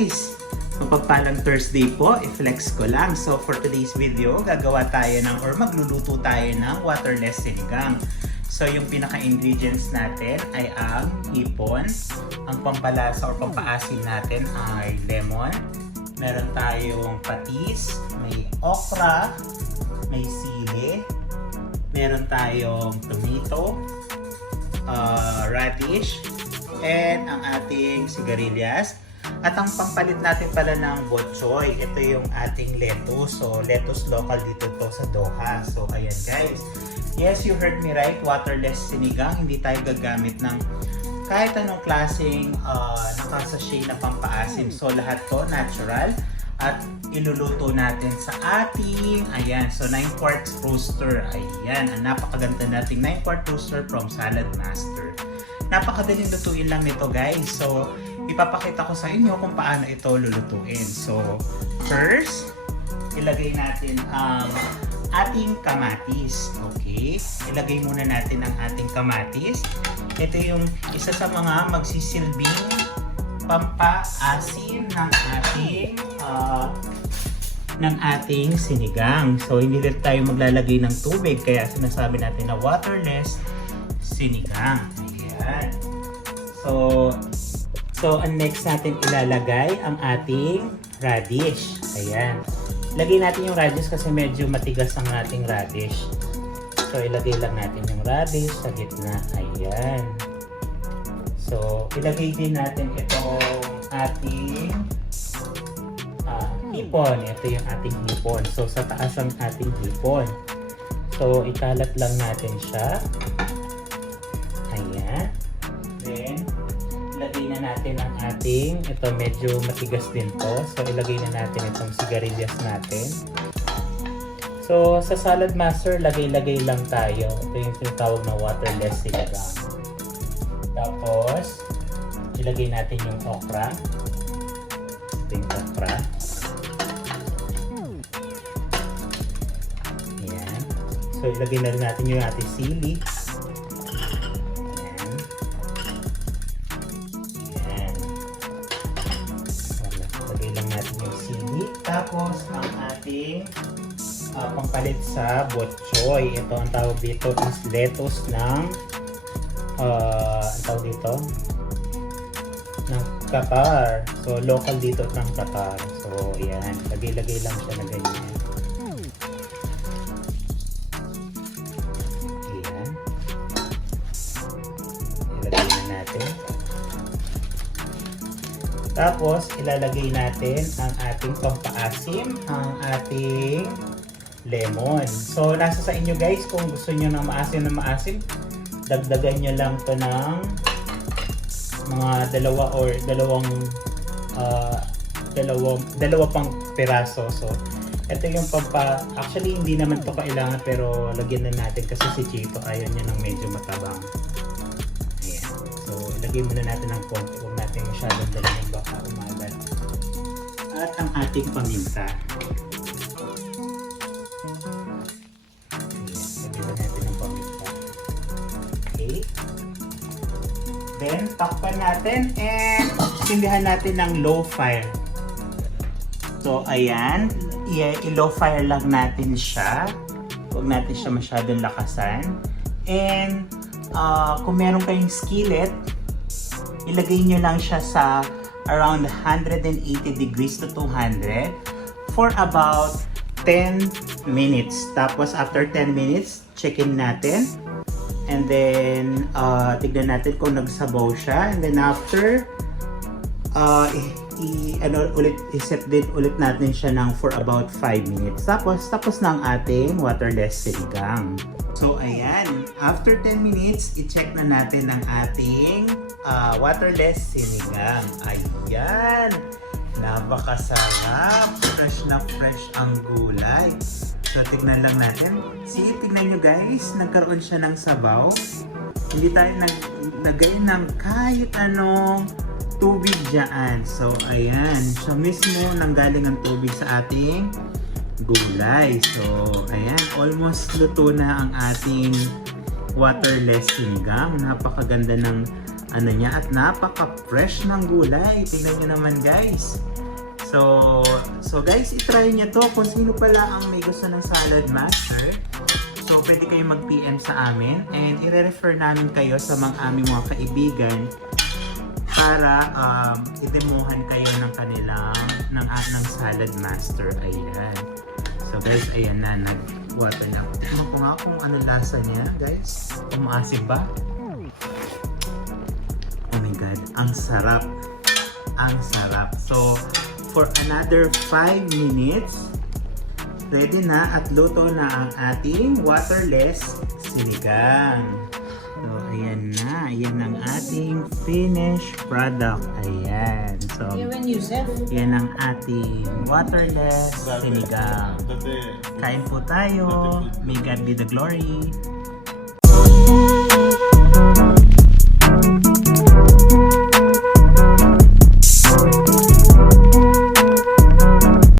guys! Mapagpalang Thursday po, i-flex ko lang. So for today's video, gagawa tayo ng or magluluto tayo ng waterless sinigang. So yung pinaka-ingredients natin ay ang hipon. Ang pampalasa or pampaasim natin ay lemon. Meron tayong patis, may okra, may sili, meron tayong tomato, radish, and ang ating sigarilyas. At ang pampalit natin pala ng bok choy, ito yung ating lettuce. So, lettuce local dito to sa Doha. So, ayan guys. Yes, you heard me right. Waterless sinigang. Hindi tayo gagamit ng kahit anong klaseng nakasachet na pampaasim. So, lahat to natural. At iluluto natin sa ating, ayan, so 9-quart roaster. Ayan, ang napakaganda nating 9-quart roaster from Salad Master. Napakadaling lutuin lang nito guys. So, ipapakita ko sa inyo kung paano ito lulutuin. So, first, ilagay natin ang ating kamatis. Okay? Ilagay muna natin ang ating kamatis. Ito yung isa sa mga magsisilbing pampaasim ng ating sinigang. So, hindi lang tayo maglalagay ng tubig. Kaya sinasabi natin na waterless sinigang. Ayan. So, ang next natin ilalagay ang ating radish. Ayan. Lagay natin yung radish kasi medyo matigas ang ating radish. So, ilagay lang natin yung radish sa gitna. Ayan. So, ilagay din natin itong ating hipon. Ito yung ating hipon. So, sa taas ang ating hipon. So, ikalat lang natin siya. Ayan. Then, ilagay na natin ang ating, ito medyo matigas din to. So, ilagay na natin itong sigarilyas natin. So, sa Salad Master, lagay-lagay lang tayo. Ito yung tinatawag na waterless sinigang. Tapos, ilagay natin yung okra. Ito yung okra. Ayan. So, ilagay na rin natin yung ating sili. Ayan. Ayan. Ilagay lang natin yung sili. Tapos, ang ating pampalit sa bok choy. Ito ang tawag dito is lettuce ng ang tawag dito ng Qatar. So, local dito ng Qatar. So, ayan. Lagay-lagay lang siya na ganyan. Ayan. Ilagay na natin. Tapos, ilalagay natin ang ating pampaasim, ang ating lemon. So, nasa sa inyo guys kung gusto nyo ng maasim, dagdagan nyo lang to ng mga dalawa pang piraso. So, ito yung actually hindi naman to kailangan pero lagyan na natin kasi si Chito ayaw niya ng medyo matabang. Ayan. So, ilagay muna natin ng konti. Huwag natin masyadong dalhin baka umagat. At ang ating paminta. Then, takpan natin and sindihan natin ng low fire. So, ayan. I-low fire lang natin siya. Huwag natin siya masyadong lakasan. And, kung meron kayong skillet, ilagay nyo lang siya sa around 180 degrees to 200 for about 10 minutes. Tapos, after 10 minutes, check-in natin. And then, tignan natin kung nagsabaw siya. And then after, i-set din ulit natin siya ng for about 5 minutes. Tapos na ang ating waterless sinigang. So, ayan. After 10 minutes, i-check na natin ang ating waterless sinigang. Ayan. Napakasarap. Fresh na fresh ang gulay. So, tignan lang natin. See, tignan nyo guys, nagkaroon siya ng sabaw. Hindi tayo naglagay ng kahit anong tubig dyan. So, ayan. Siya mismo nanggaling ang tubig sa ating gulay. So, ayan. Almost luto na ang ating waterless sinigang. Napakaganda ng ano niya at napaka-fresh ng gulay. Tingnan nyo naman guys. So guys, itry niyo to kung sino pala ang may gusto ng salad master. So pwede kayong mag-PM sa amin and i-refer namin kayo sa aming mga kaibigan para i-demohan kayo ng ng salad master. Ayan. So guys, ayan na, nag-water na. Tingnan ko nga kung ano lasa niya, guys. Umaasim ba? Oh my God, ang sarap. Ang sarap. So, for another 5 minutes, ready na at luto na ang ating waterless sinigang. So, ayan na. Ayan ang ating finished product. Ayan. So, yan ang ating waterless sinigang. Kain po tayo. May God be the glory.